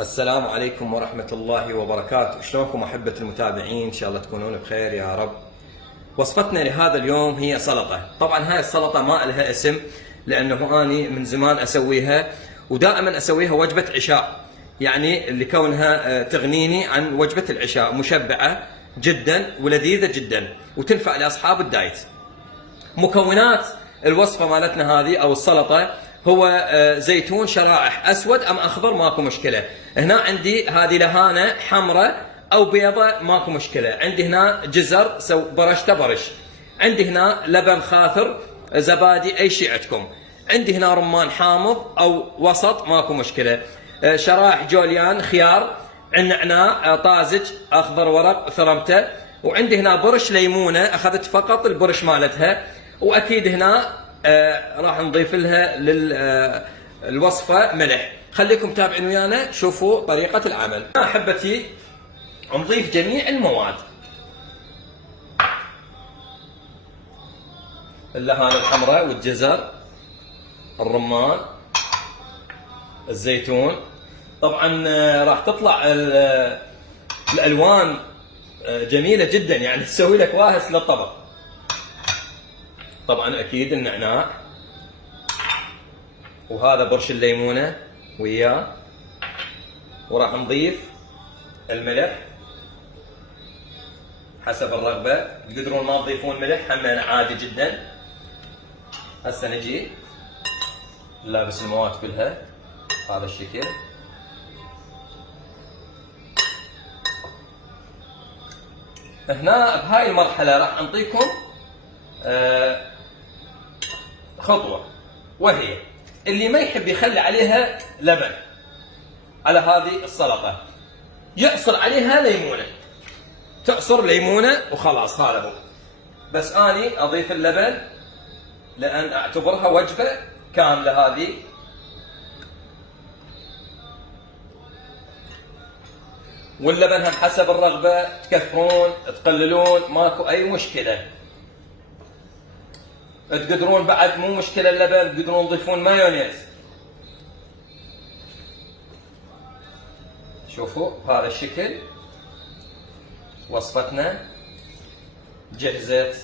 السلام عليكم ورحمة الله وبركاته. شلونكم أحبة المتابعين؟ إن شاء الله تكونون بخير يا رب. وصفتنا لهذا اليوم هي سلطة. طبعا هاي السلطة ما لها اسم لأنه أني من زمان أسويها، ودائما أسويها وجبة عشاء، يعني لكونها تغنيني عن وجبة العشاء، مشبعة جدا ولذيذة جدا وتنفع لأصحاب الدايت. مكونات الوصفة مالتنا هذه أو السلطة هو زيتون شرائح اسود ام اخضر ماكو مشكله. هنا عندي هذه لهانه حمراء او بيضة ماكو مشكله. عندي هنا جزر برشته برش. عندي هنا لبن خاثر، زبادي، اي شيء عندكم. عندي هنا رمان حامض او وسط ماكو مشكله. شرائح جوليان، خيار، نعناع طازج اخضر ورق ثرمته. وعندي هنا برش ليمونه اخذت فقط البرش مالتها. واكيد هنا راح نضيف لها للوصفة ملح. خليكم تابعين ويانا شوفوا طريقة العمل. أحبتي نضيف جميع المواد، اللهانة الحمراء والجزر، الرمان، الزيتون. طبعا راح تطلع الألوان جميلة جدا، يعني تسوي لك واهس للطبق. طبعا اكيد النعناع، وهذا برش الليمونه وياه، وراح نضيف الملح حسب الرغبه. تقدرون ما تضيفون ملح هم عادي جدا. هسه نجي لابس المواد كلها هذا الشكل. هنا بهاي المرحله راح نعطيكم خطوة، وهي اللي ما يحب يخلي عليها لبن على هذه السلطة يعصر عليها ليمونة. تعصر ليمونة وخلاص، هذا هو. بس أني أضيف اللبن لأن أعتبرها وجبة كاملة هذه. واللبن هم حسب الرغبة، تكثرون تقللون ماكو أي مشكلة. تقدرون بعد مو مشكلة اللبن تقدرون تضيفون مايونيز. شوفوا بهذا الشكل وصفتنا جهزت.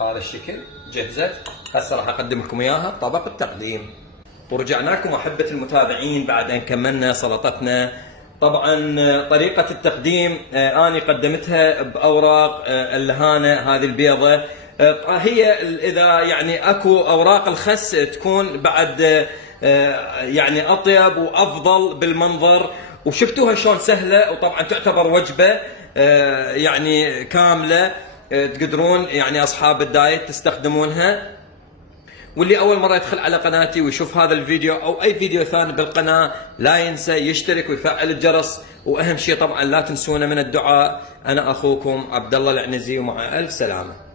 هذا الشكل جهزت. هسه راح اقدم لكم اياها بطبق التقديم. ورجعنا لكم احبة المتابعين بعد ان كملنا سلطتنا. طبعا طريقة التقديم أنا قدمتها بأوراق اللهانة هذه البيضة. هي إذا يعني أكو أوراق الخس تكون بعد يعني أطيب وأفضل بالمنظر. وشفتوها شلون سهلة، وطبعا تعتبر وجبة يعني كاملة. تقدرون يعني أصحاب الدايت تستخدمونها. واللي أول مرة يدخل على قناتي ويشوف هذا الفيديو أو أي فيديو ثاني بالقناة لا ينسى يشترك ويفعل الجرس. وأهم شيء طبعا لا تنسونا من الدعاء. أنا أخوكم عبد الله العنزي، ومع ألف سلامة.